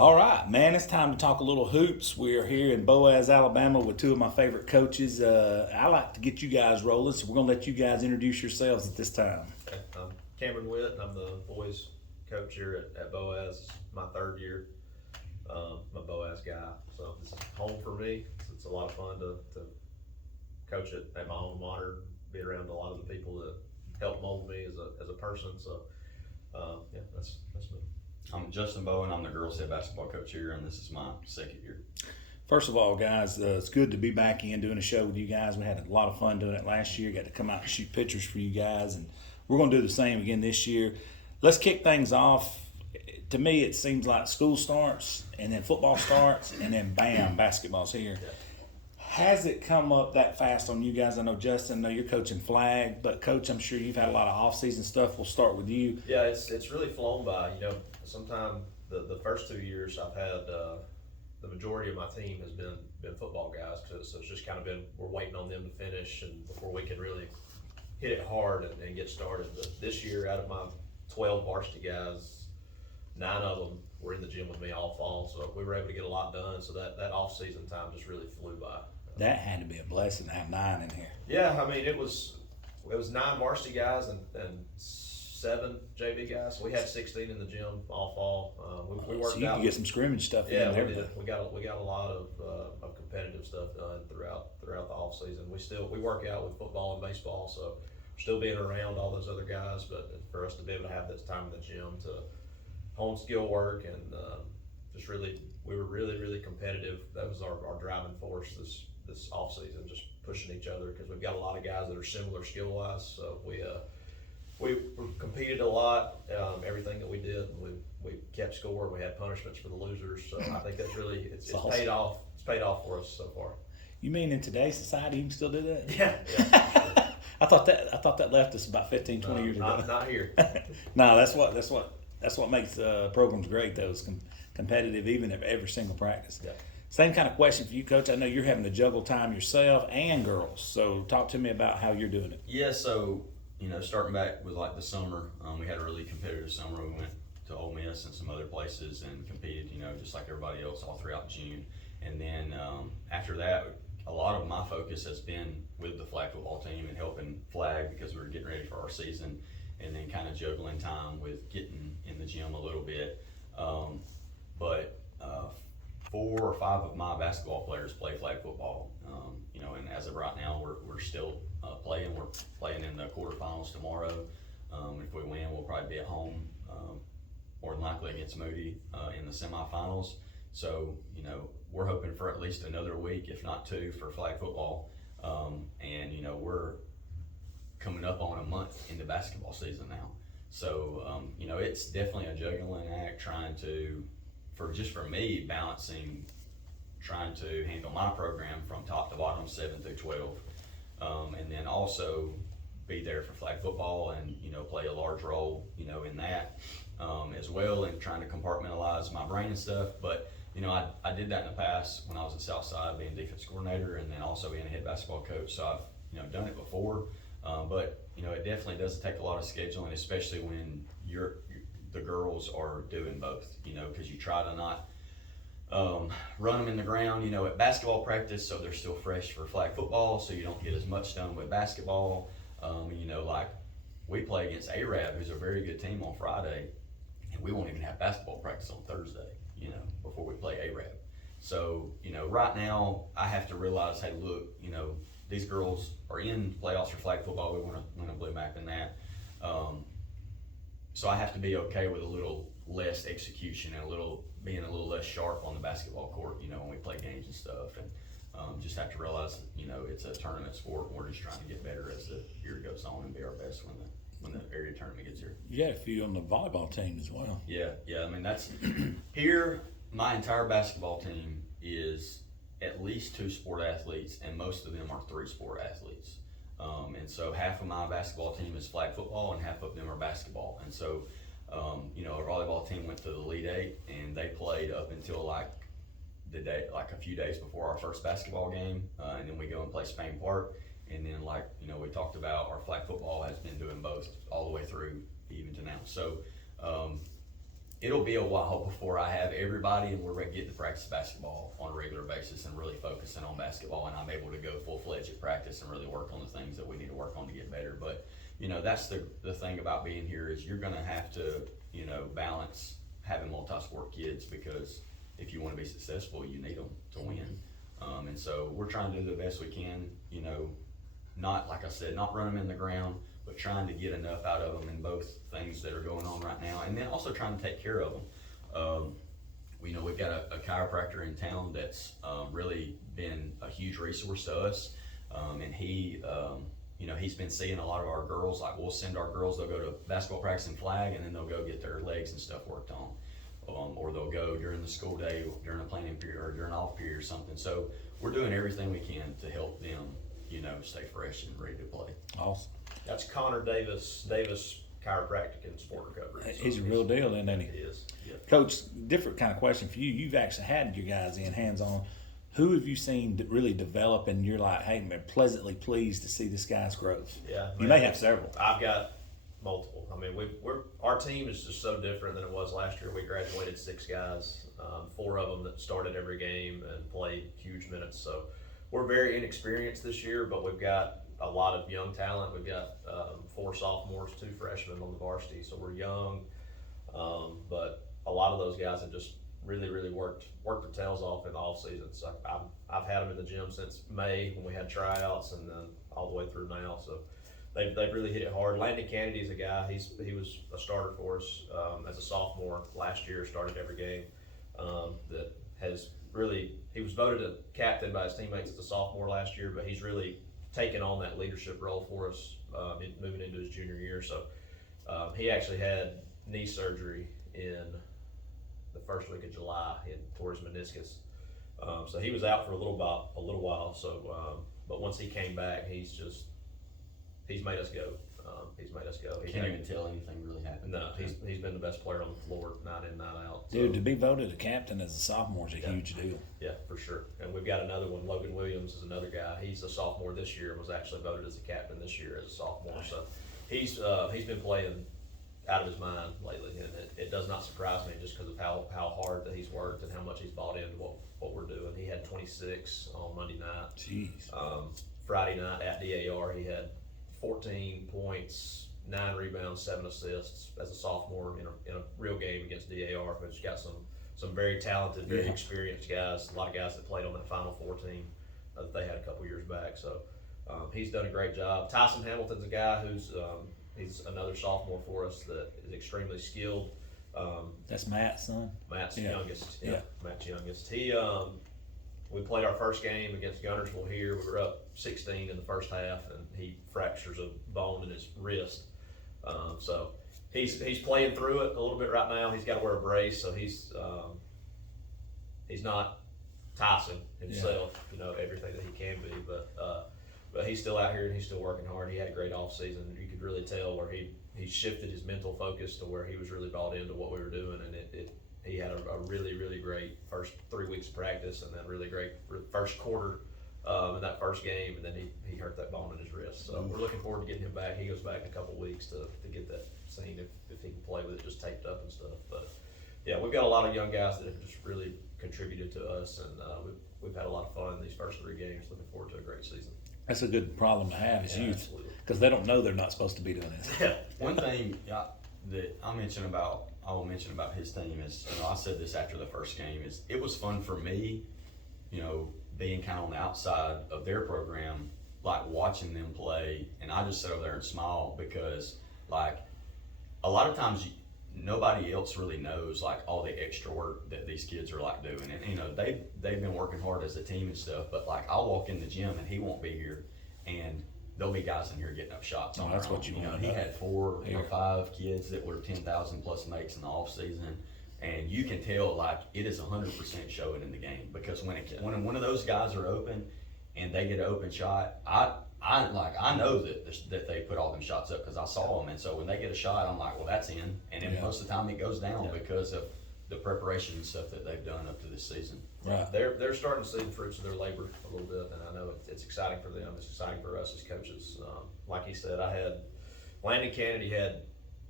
All right, man, it's time to talk a little hoops. We are here in Boaz, Alabama with two of my favorite coaches. I like to get you guys rolling, so we're going to let you guys introduce yourselves at this time. Okay. I'm Cameron Witt, and I'm the boys coach here at Boaz. It's my third year. I'm a Boaz guy, so this is home for me. It's a lot of fun to coach at my alma mater, be around a lot of the people that helped mold me as a person. So, yeah, that's me. I'm Justin Bowen. I'm the girls' head basketball coach here, and this is my second year. First of all, guys, it's good to be back in doing a show with you guys. We had a lot of fun doing it last year. Got to come out and shoot pictures for you guys, and we're going to do the same again this year. Let's kick things off. To me, it seems like school starts, and then football starts, and then bam, basketball's here. Yeah. Has it come up that fast on you guys? I know, Justin, I know you're coaching flag, but Coach, I'm sure you've had a lot of off-season stuff. We'll start with you. Yeah, it's really flown by. Sometime the first 2 years I've had the majority of my team has been football guys, so it's just kind of been we're waiting on them to finish and before we can really hit it hard and get started. But this year, out of my 12 varsity guys, 9 of them were in the gym with me all fall, so we were able to get a lot done. So that off-season time just really flew by. That had to be a blessing to have 9 in here. Yeah, I mean it was 9 varsity guys and 7 JV guys. So we had 16 in the gym all fall. We worked so you out. can get some scrimmage stuff Yeah, in there. we did. We got a lot of competitive stuff done throughout the off season. We work out with football and baseball, so we're still being around all those other guys. But for us to be able to have this time in the gym to hone skill work and just really, we were really competitive. That was our driving force this off season, just pushing each other because we've got a lot of guys that are similar skill wise. So we competed a lot. Everything that we did, we kept score. We had punishments for the losers. So I think that's really it's awesome. paid off. It's paid off for us so far. You mean in today's society you can still do that? Yeah. I thought that left us about 15, 20 years ago. Not here. No, that's what makes programs great, though, is competitive even at every single practice. Yeah. Same kind of question for you, Coach. I know you're having to juggle time yourself and girls. So talk to me about how you're doing it. Yeah, so, starting back with like the summer, we had a really competitive summer. We went to Ole Miss and some other places and competed, just like everybody else all throughout June. And then after that, a lot of my focus has been with the flag football team and helping flag because we were getting ready for our season, and then kind of juggling time with getting in the gym a little bit. But 4 or 5 of my basketball players play flag football, and as of right now, we're still playing. We're playing in the quarterfinals tomorrow. If we win, we'll probably be at home, more than likely against Moody in the semifinals. So, we're hoping for at least another week, if not 2, for flag football. And, we're coming up on a month into basketball season now. So, it's definitely a juggling act trying to, for me, balancing, trying to handle my program from top to bottom, 7 through 12. And then also be there for flag football and, play a large role, in that as well, and trying to compartmentalize my brain and stuff. But, I did that in the past when I was at Southside being defense coordinator and then also being a head basketball coach. So I've, done it before. But it definitely does take a lot of scheduling, especially when the girls are doing both, because you try to not run them in the ground, at basketball practice, so they're still fresh for flag football, so you don't get as much done with basketball. Like we play against Arab, who's a very good team, on Friday, and we won't even have basketball practice on Thursday, before we play Arab. So, right now I have to realize, hey, look, these girls are in playoffs for flag football. We want to win a blue map in that. So I have to be okay with a little less execution and being a little less sharp on the basketball court, when we play games and stuff. And just have to realize, it's a tournament sport. And we're just trying to get better as the year goes on and be our best when the area tournament gets here. You had a few on the volleyball team as well. Yeah. I mean, that's here. My entire basketball team is at least 2 sport athletes, and most of them are 3 sport athletes. And so half of my basketball team is flag football and half of them are basketball. And so, our volleyball team went to the Elite 8 and they played up until like a few days before our first basketball game. And then we go and play Spain Park. And then we talked about, our flag football has been doing both all the way through even to now. So, it'll be a while before I have everybody and we're getting to practice basketball on a regular basis and really focusing on basketball, and I'm able to go full-fledged at practice and really work on the things that we need to work on to get better. But, you know, that's the thing about being here is you're gonna have to, you know, balance having multi-sport kids, because if you wanna be successful, you need them to win. And so we're trying to do the best we can, you know, not, like I said, not run them in the ground, but trying to get enough out of them in both things that are going on right now, and then also trying to take care of them. You know, we've got a chiropractor in town that's really been a huge resource to us, and he, you know, he's been seeing a lot of our girls. Like, we'll send our girls, they'll go to basketball practice and flag, and then they'll go get their legs and stuff worked on. Or they'll go during the school day, during a planning period, or during off period or something. So we're doing everything we can to help them, you know, stay fresh and ready to play. Awesome. That's Connor Davis Chiropractic and Sport Recovery. So He's a real deal, isn't he? He is. Yeah. Coach, different kind of question for you. You've actually had your guys in hands-on. Who have you seen really develop and you're like, hey, man, pleasantly pleased to see this guy's growth? Yeah. You may have several. I've got multiple. I mean, our team is just so different than it was last year. We graduated 6 guys, 4 of them that started every game and played huge minutes. So we're very inexperienced this year, but we've got a lot of young talent. We've got 4 sophomores, 2 freshmen on the varsity, so we're young. But a lot of those guys have just really worked their tails off in the off season. So I've had them in the gym since May when we had tryouts, and then all the way through now. So they've really hit it hard. Landon Kennedy's a guy. He was a starter for us as a sophomore last year. Started every game. That has really, he was voted a captain by his teammates as a sophomore last year, but he's really taken on that leadership role for us moving into his junior year. So he actually had knee surgery in the first week of July. He had tore his meniscus. So he was out for a little while. So, but once he came back, he's made us go. He's made us go. Can't even tell anything really happened. No, he's been the best player on the floor, night in, night out. So, Dude, to be voted a captain as a sophomore is a huge deal. yeah, for sure. And we've got another one. Logan Williams is another guy. He's a sophomore this year and was actually voted as a captain this year as a sophomore. So he's been playing out of his mind lately, and it does not surprise me just because of how hard that he's worked and how much he's bought into what we're doing. He had 26 on Monday night. Jeez. Friday night at DAR, he had 14 points, 9 rebounds, 7 assists as a sophomore in a real game against DAR, but he's got some very talented, very experienced guys, a lot of guys that played on that Final Four team that they had a couple years back. So he's done a great job. Tyson Hamilton's a guy who's he's another sophomore for us that is extremely skilled. That's Matt's son? Matt's Yeah. youngest. Yeah. Matt's youngest. We played our first game against Gunnersville here. We were up 16 in the first half, and he fractures a bone in his wrist. So he's playing through it a little bit right now. He's got to wear a brace, so he's not Tyson himself. You know, everything that he can be, but he's still out here and he's still working hard. He had a great off season. You could really tell where he shifted his mental focus to where he was really bought into what we were doing, and he had a really great first 3 weeks of practice, and then really great first quarter in that first game, and then he hurt that bone in his wrist. So we're looking forward to getting him back. He goes back in a couple weeks to get that seen if he can play with it just taped up and stuff. But yeah, we've got a lot of young guys that have just really contributed to us, and we've had a lot of fun in these first 3 games. Looking forward to a great season. That's a good problem to have as youth, Absolutely. because they don't know they're not supposed to be doing this. Yeah. One thing that I will mention about his team is, you know, I said this after the first game, is it was fun for me, you know, being kind of on the outside of their program, like watching them play, and I just sit over there and smile because, like, a lot of times nobody else really knows like all the extra work that these kids are like doing, and you know they've been working hard as a team and stuff. But like I'll walk in the gym and he won't be here, and there'll be guys in here getting up shots. Oh, on that's their what own. you know. wanna He know. had 4 Here. or 5 kids that were 10,000 plus makes in the off season, and you can tell like it is 100% showing in the game, because when one of those guys are open and they get an open shot, I know that they put all them shots up because I saw them, and so when they get a shot, I'm like, well, that's in, and then most of the time it goes down because of the preparation and stuff that they've done up to this season. Right. They're starting to see the fruits of their labor a little bit, and I know it's exciting for them. It's exciting for us as coaches. Like he said, Landon Kennedy had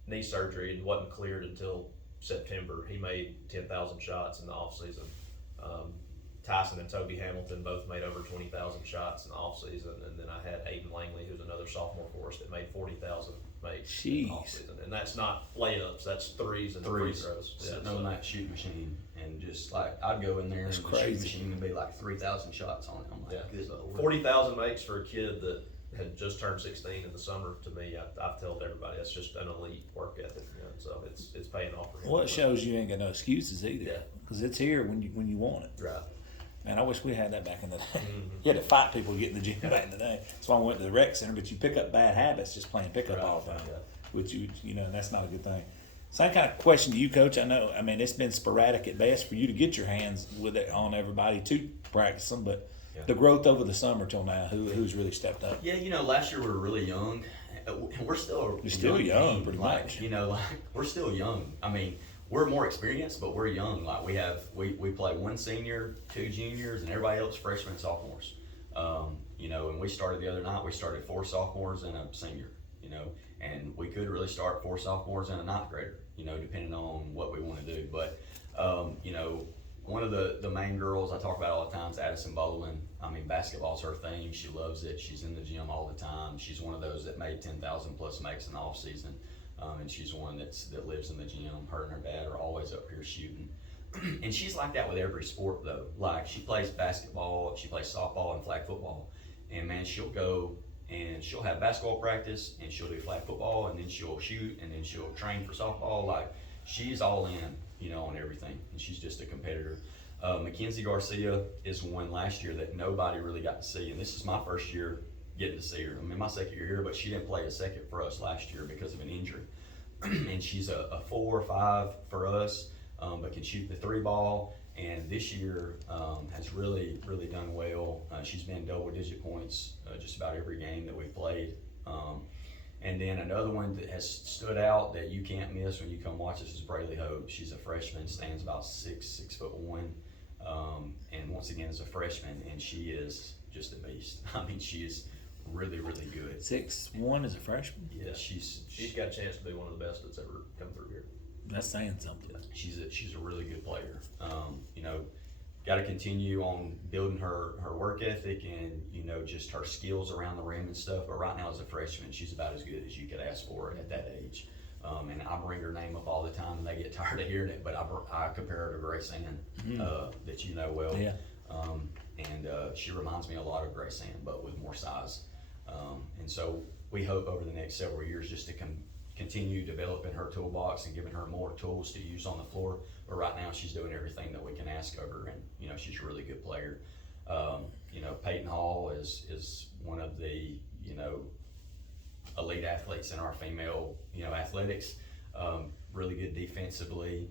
knee surgery and wasn't cleared until September, he made 10,000 shots in the off season. Tyson and Toby Hamilton both made over 20,000 shots in the off season, and then I had Aiden Langley, who's another sophomore for us, that made 40,000 makes in the off season. And that's not layups, that's threes and free throws. Sitting on that shooting machine, and just like I'd go in there and the shooting machine would be like 3,000 shots on it. I'm like, good Lord. 40,000 makes for a kid that had just turned 16 in the summer. To me, I've told everybody that's just an elite work ethic. So it's paying off for him. Well, it shows you ain't got no excuses either, because it's here when you want it. Right. Man, I wish we had that back in the day. You had to fight people to get in the gym back in the day. That's why I went to the rec center. But you pick up bad habits just playing pickup all the time, which you know, and that's not a good thing. Same kind of question to you, Coach. I know. I mean, it's been sporadic at best for you to get your hands with it on everybody to practice them, but the growth over the summer till now, who's really stepped up? Yeah, you know, last year we were really young. We're still young, team. pretty like, much. You know, like we're still young. I mean, we're more experienced, but we're young. Like we play one senior, two juniors, and everybody else freshmen and sophomores. You know, and we started the other night. We started 4 sophomores and a senior. You know, and we could really start 4 sophomores and a 9th grader. You know, depending on what we want to do. But you know, one of the main girls I talk about all the time is Addison Bolin. I mean, basketball's her thing. She loves it. She's in the gym all the time. She's one of those that made 10,000 plus makes in the off season. And she's one that lives in the gym. Her and her dad are always up here shooting. And she's like that with every sport though. Like she plays basketball, she plays softball and flag football. And man, she'll go and she'll have basketball practice and she'll do flag football and then she'll shoot and then she'll train for softball. Like she's all in, you know, on everything. And she's just a competitor. Mackenzie Garcia is one last year that nobody really got to see. And this is my first year getting to see her. I mean, my second year here, but she didn't play a second for us last year because of an injury. And she's a 4 or 5 for us, but can shoot the 3 ball. And this year has really done well. She's been double-digit points just about every game that we've played. And then another one that has stood out that you can't miss when you come watch us is Braylee Hope. She's a freshman, stands about 6'1", and once again is a freshman, and she is just a beast. I mean, she is really good. 6'1" as a freshman. Yeah, she's got a chance to be one of the best that's ever come through here. That's saying something. She's a really good player. You know, got to continue on building her work ethic and, you know, just her skills around the rim and stuff. But right now as a freshman, she's about as good as you could ask for at that age. And I bring her name up all the time and they get tired of hearing it, but I compare her to Grace Ann, that you know well. Yeah. And she reminds me a lot of Grace Ann, but with more size. And so we hope over the next several years just to continue developing her toolbox and giving her more tools to use on the floor. But right now she's doing everything that we can ask of her, and you know, she's a really good player. You know, Peyton Hall is one of the, you know, elite athletes in our female, you know, athletics. Really good defensively.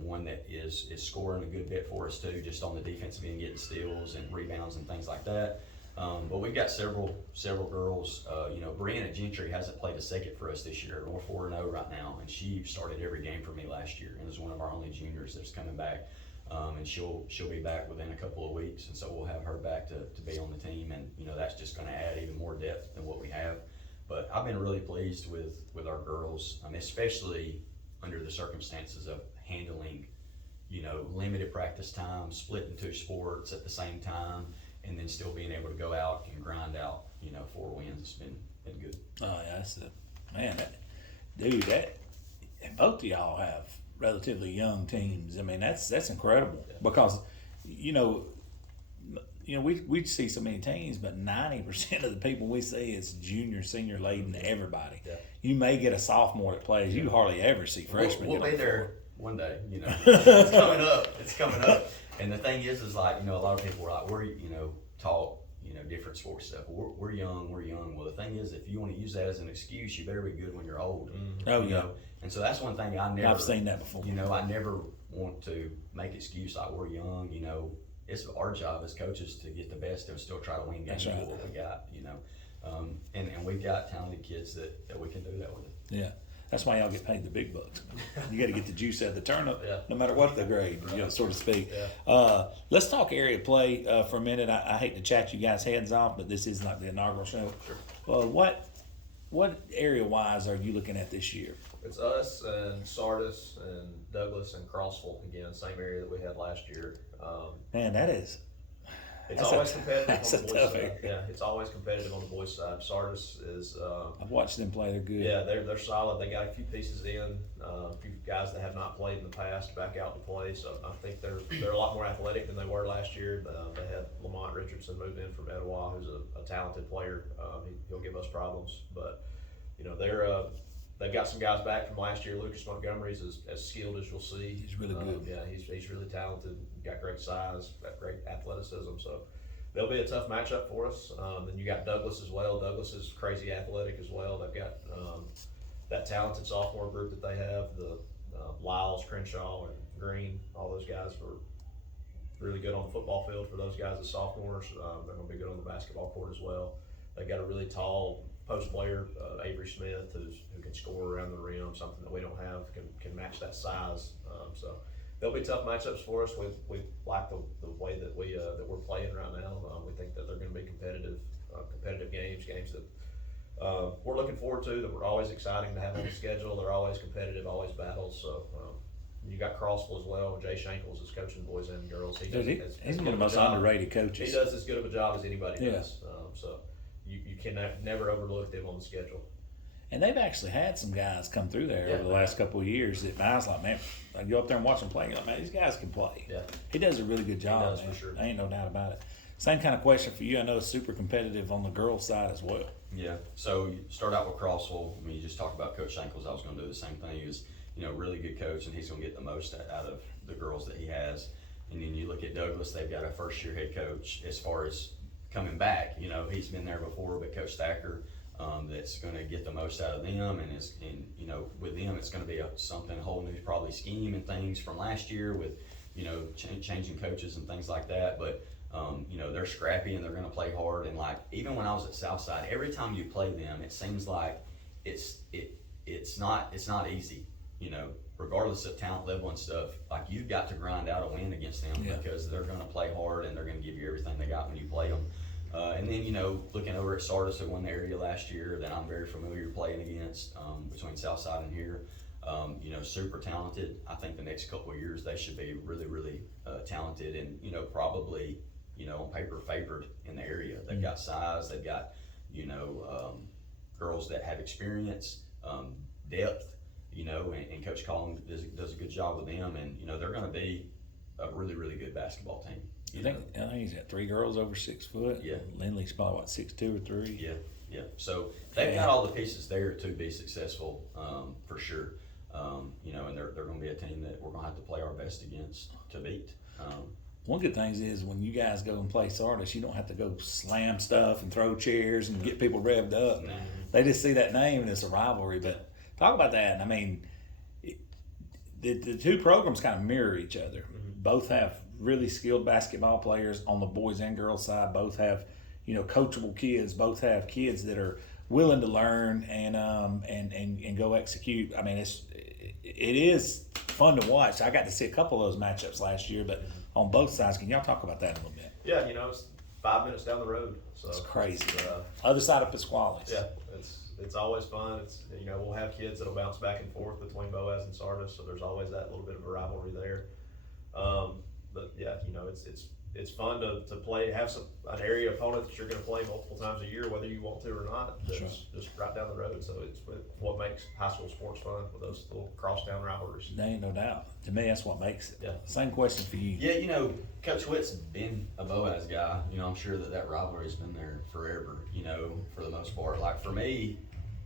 One that is scoring a good bit for us too, just on the defensive end, getting steals and rebounds and things like that. But we've got several girls. You know, Brianna Gentry hasn't played a second for us this year. We're 4-0 right now, and she started every game for me last year and is one of our only juniors that's coming back. And she'll be back within a couple of weeks, and so we'll have her back to be on the team, and you know, that's just going to add even more depth than what we have. But I've been really pleased with our girls, especially under the circumstances of handling, you know, limited practice time, splitting 2 sports at the same time, and then still being able to go out and grind out, you know, 4 wins. It's been good. Oh yeah, that's man, and both of y'all have relatively young teams. I mean, that's incredible because, you know, we see so many teams, but 90% of the people we see is junior, senior laden, everybody. Yeah. You may get a sophomore that plays. You hardly ever see freshmen. We'll be there one day, you know. It's coming up. It's coming up. And the thing is like, you know, a lot of people are like, we're, you know, taught, you know, different sports stuff. We're young. Well, the thing is, if you want to use that as an excuse, you better be good when you're old. Mm-hmm. Oh, you know? And so that's one thing I've seen that before. You know, I never want to make excuse like we're young, you know. It's our job as coaches to get the best and still try to win games with what we got, you know. And we've got talented kids that we can do that with. Yeah. That's why y'all get paid the big bucks. You got to get the juice out of the turnip, no matter what the grade, you know, so to speak. Yeah. Let's talk area play for a minute. I hate to chat you guys' heads off, but this is not the inaugural show. Sure. What area-wise are you looking at this year? It's us and Sardis and Douglas and Crossville again, same area that we had last year. Man, that is. It's That's always a- competitive that's on the a boys' tough side. area. Yeah, it's always competitive on the boys' side. Sardis is, I've watched them play. They're good. yeah, they're solid. They got a few pieces in, a few guys that have not played in the past back out to play. So I think they're a lot more athletic than they were last year. They had Lamont Richardson move in from Etowah, who's a talented player. He'll give us problems, but you know they've got some guys back from last year. Lucas Montgomery's as skilled as you'll see. He's really good. Yeah, he's really talented. Got great size, got great athleticism. So they'll be a tough matchup for us. Then you got Douglas as well. Douglas is crazy athletic as well. They've got that talented sophomore group that they have. The Lyles, Crenshaw, and Green. All those guys were really good on the football field for those guys as sophomores. They're going to be good on the basketball court as well. They got a really tall post player, Avery Smith, who can score around the rim, something that we don't have, can match that size. So they'll be tough matchups for us. We like the way that that we're playing right now. We think that they're going to be competitive games that we're looking forward to, that we're always exciting to have on the schedule. They're always competitive, always battles. So you got Crossville as well. Jay Shankles is coaching boys and girls. He's one of the most underrated coaches. He does as good of a job as anybody Yeah. does. So you can never overlook them on the schedule. And they've actually had some guys come through there Yeah. over the last couple of years that I was like, man, I go up there and watch them play. And you're like, man, these guys can play. Yeah. He does a really good job. does, man. for sure. There ain't no doubt about it. Same kind of question for you. I know it's super competitive on the girls' side as well. Yeah, so you start out with Crossville. I mean, you just talked about Coach Shankles. I was going to do the same thing. He was, really good coach, and he's going to get the most out of the girls that he has. And then you look at Douglas. They've got a first-year head coach. As far as coming back, he's been there before, but Coach Thacker, that's going to get the most out of them. And with them, it's going to be a whole new probably scheme and things from last year with, changing coaches and things like that. But they're scrappy and they're going to play hard. And like, even when I was at Southside, every time you play them, it seems like it's not easy, regardless of talent level and stuff. Like, you've got to grind out a win against them. Yeah. Because they're going to play hard and they're going to give you everything they got when you play them. And then, looking over at Sardis, who won the area last year, that I'm very familiar playing against, between Southside and here, super talented. I think the next couple of years they should be really, really talented and, probably, on paper favored in the area. They've got size, they've got, girls that have experience, depth, and Coach Collin does a good job with them, and, they're gonna be a really, really good basketball team. I think he's got 3 girls over 6 foot. Yeah. Lindley's probably 6'2" or 3. Yeah. So they've got all the pieces there to be successful, for sure. And they're going to be a team that we're going to have to play our best against to beat. One good thing is when you guys go and play Sardis, you don't have to go slam stuff and throw chairs and get people revved up. Nah. They just see that name and it's a rivalry. But talk about that. And I mean, the two programs kind of mirror each other. Mm-hmm. Both have really skilled basketball players on the boys and girls side. Both have, coachable kids. Both have kids that are willing to learn and go execute. I mean, it is fun to watch. I got to see a couple of those matchups last year, but on both sides, can y'all talk about that a little bit? Yeah, it's 5 minutes down the road. So It's crazy. It's, Other side of Pasquale's. yeah, it's always fun. It's we'll have kids that'll bounce back and forth between Boaz and Sardis, so there's always that little bit of a rivalry there. But yeah, it's fun to play, have an area opponent that you're going to play multiple times a year, whether you want to or not. That's Sure. just right down the road. So it's what makes high school sports fun, with those little crosstown rivalries. There ain't no doubt. To me, that's what makes it. Yeah. Same question for you. Yeah, Coach Witt's been a Boaz guy. I'm sure that rivalry's been there forever, for the most part. Like, for me,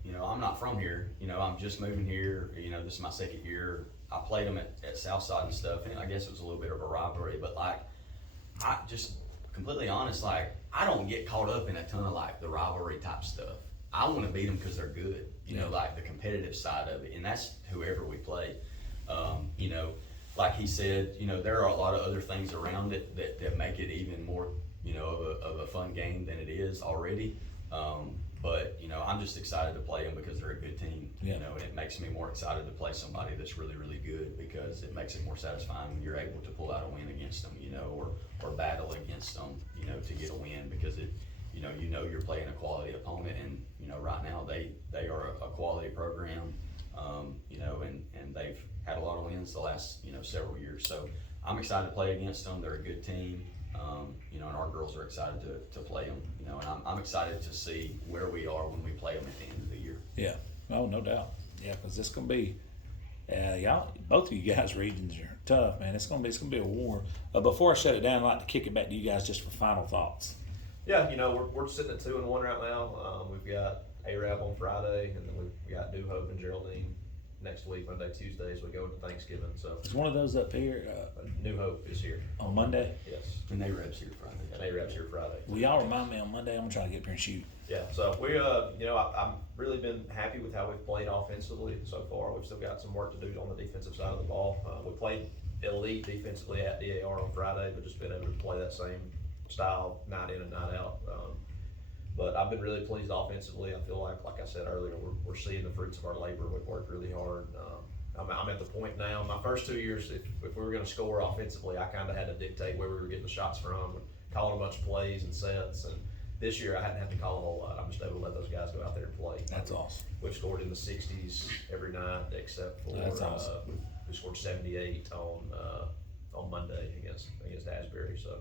I'm not from here. I'm just moving here. This is my 2nd year. I played them at Southside and stuff, and I guess it was a little bit of a rivalry. But, like, I just completely honest, like, I don't get caught up in a ton of, like, the rivalry type stuff. I want to beat them because they're good, like the competitive side of it, and that's whoever we play. Like he said, there are a lot of other things around it that make it even more, of a fun game than it is already. But I'm just excited to play them because they're a good team. Yeah. And it makes me more excited to play somebody that's really, really good, because it makes it more satisfying when you're able to pull out a win against them, or battle against them, to get a win, because you're playing a quality opponent, and right now they are a quality program. You know, and they've had a lot of wins the last, you know, several years. So I'm excited to play against them. They're a good team. You know, and our girls are excited to play them, you know, and I'm excited to see where we are when we play them at the end of the year. Yeah. Oh, no doubt. Yeah, because it's going to be, y'all, both of you guys' regions are tough, man. It's going to be a war. Before I shut it down, I'd like to kick it back to you guys just for final thoughts. Yeah, you know, we're sitting at 2-1 right now. We've got Arab on Friday, and then we got New Hope and Geraldine next week, Monday, Tuesday, as we go into Thanksgiving. So Is one of those up here New Hope is here. on Monday? Yes, And they reps here Friday. and Arab's here Friday. Will y'all remind me on Monday? I'm going to try to get up here and shoot. Yeah, so we, you know, I've really been happy with how we've played offensively so far. We've still got some work to do on the defensive side of the ball. We played elite defensively at DAR on Friday, but just been able to play that same style night in and night out. But I've been really pleased offensively. I feel like I said earlier, we're seeing the fruits of our labor. We've worked really hard. I'm at the point now. My first 2 years, if we were going to score offensively, I kind of had to dictate where we were getting the shots from, calling a bunch of plays and sets. And this year, I hadn't had to call a whole lot. I'm just able to let those guys go out there and play. That's awesome. We've scored in the 60s every night, except for That's awesome. we scored 78 on Monday against Asbury. So.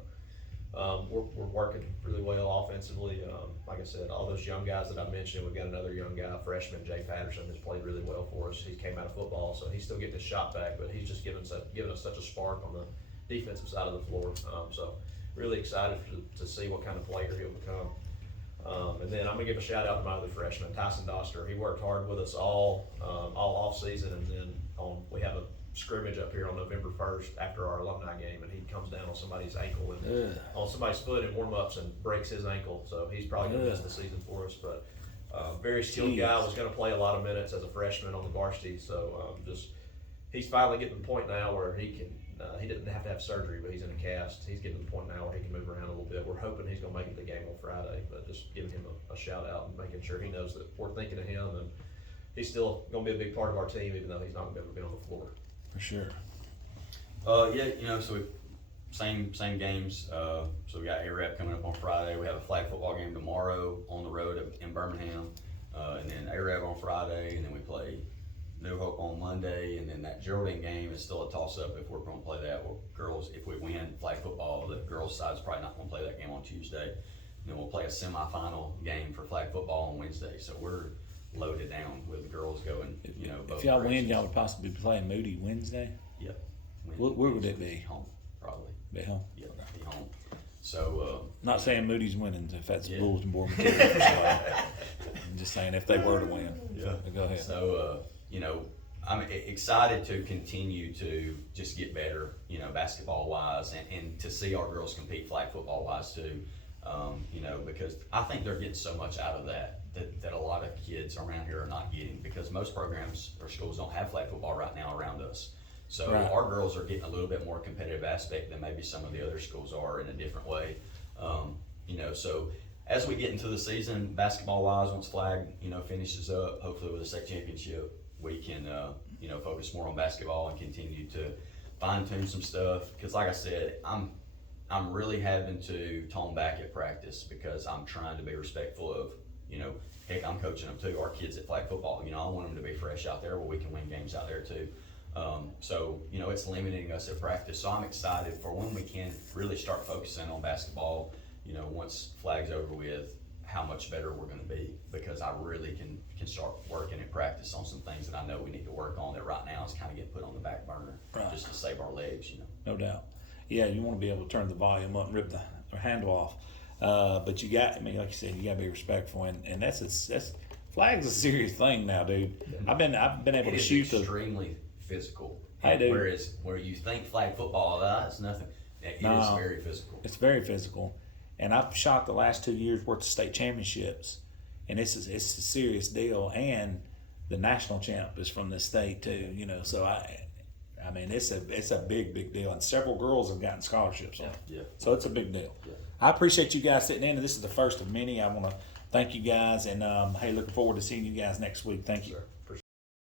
We're working really well offensively. Like I said, all those young guys that I mentioned, we've got another young guy, freshman Jay Patterson, that's played really well for us. He came out of football, so he's still getting his shot back, but he's just given us such a spark on the defensive side of the floor. So really excited to see what kind of player he'll become. And then I'm gonna give a shout out to my other freshman, Tyson Doster. He worked hard with us all off season, and then we have a scrimmage up here on November 1st after our alumni game, and he comes down on somebody's ankle and on somebody's foot in warm-ups and breaks his ankle. So he's probably gonna miss the season for us. But very skilled guy, was gonna play a lot of minutes as a freshman on the varsity. So he's finally getting to the point now where he can. He didn't have to have surgery, but he's in a cast. He's getting to the point now where he can move around a little bit. We're hoping he's gonna make it to the game on Friday, but just giving him a shout out and making sure he knows that we're thinking of him, and he's still gonna be a big part of our team, even though he's not gonna be able to be on the floor. For sure. Yeah, you know, so same games. So we got AREP coming up on Friday. We have a flag football game tomorrow on the road in Birmingham, and then AREP on Friday, and then we play New Hope on Monday, and then that Geraldine game is still a toss-up if we're going to play that. Well, girls, if we win flag football, the girls' side's probably not going to play that game on Tuesday. And then we'll play a semifinal game for flag football on Wednesday. So we're loaded down with the girls going, you know, both If y'all win, directions. y'all would possibly be playing Moody Wednesday. Yep. Where would it be? Home, probably. Be home. Yeah, be home. So, Not saying Moody's winning if that's Yeah. bulletin board material. I'm just saying if they were to win. yeah. But go ahead. So, you know, I'm excited to continue to just get better, you know, basketball wise, and to see our girls compete flag football wise too. You know, because I think they're getting so much out of that a lot of kids around here are not getting, because most programs or schools don't have flag football right now around us. So Right. our girls are getting a little bit more competitive aspect than maybe some of the other schools are in a different way. You know, so as we get into the season, basketball wise, once flag, you know, finishes up, hopefully with a state championship, we can, you know, focus more on basketball and continue to fine tune some stuff. Cause like I said, I'm really having to tone back at practice because I'm trying to be respectful of, you know, heck, I'm coaching them too, our kids at flag football. You know, I want them to be fresh out there where we can win games out there too. So, you know, it's limiting us at practice. So I'm excited for when we can really start focusing on basketball, you know, once flag's over with, how much better we're gonna be, because I really can start working at practice on some things that I know we need to work on that right now is kind of getting put on the back burner, Right. just to save our legs, you know. No doubt. Yeah, you want to be able to turn the volume up and rip the handle off. But you got, I mean, like you said, you got to be respectful, and that's flag's a serious thing now, dude. I've been able It to is shoot the. extremely physical. Hey, dude. Whereas where you think flag football, it's nothing. It is No. very physical. It's very physical, and I've shot the last 2 years worth of state championships, and it's a serious deal. And the national champ is from this state too, you know. So I mean, it's a big deal, and several girls have gotten scholarships on it. Yeah. So it's a big deal. Yeah. I appreciate you guys sitting in, and this is the first of many. I want to thank you guys, and hey, looking forward to seeing you guys next week. Thank you. Sure.